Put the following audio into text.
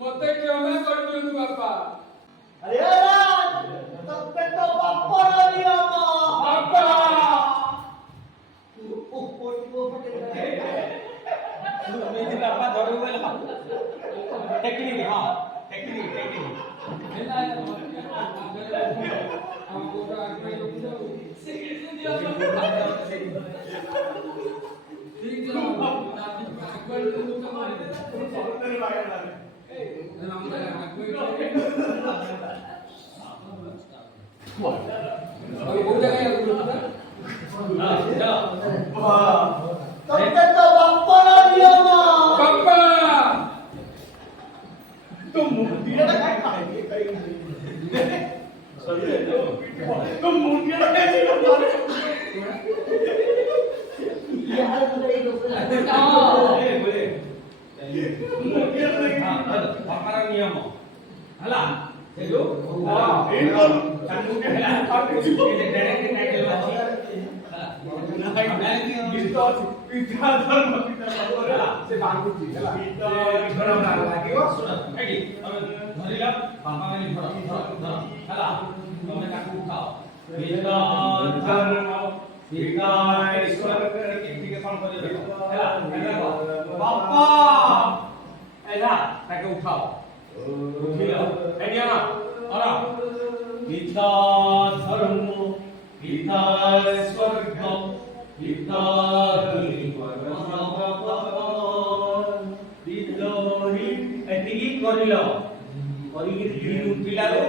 ମତେ କ୍ଷମା କରିଦିଅନ୍ତୁ ବାପା। अरे राज तब तो बापा नियम ବାପା मेरी बापा धरू बोला टेक्निक हां टेक्निक ହେଲା ଆମ ଗୋଟା ଆଗରେ ରଖିଯାଉ ସେକ୍ରେଟେରୀ ଦିଅ ଠିକ ଅଛି ଆଗରେ ଲୋକ ମାରିଦେ तेरे भाई वाला ଆମର ଆଗରେ କୋଉ ଜାଗାରେ ରଖୁଛା हां जा तब तो बापा नियम ବାପା तुम मुंडिया का काय खाएंगे कहीं सही है तुम मुंडिया का कैसे मारे यार बोले बोले मुंडिया हां बापार नियम हला से जो हां इनको चांदू के हला डायरेक्ट टाइटल अछि पिता धर्म पिता बाबा से बांधुची हला पिता धर्म लागियो एडी धरिला बापा माने धर हला तमे ताकू उठाओ पिता धर्म पिता ईश्वर इंडिकेशन कर देखो हला देखो बापा एला ताके उठाओ उठिलो एडिया अरा पिता धर्म पिता स्वर्ग पिता पिता एतिकी करिलो करिକି ଉଠିଲାରୁ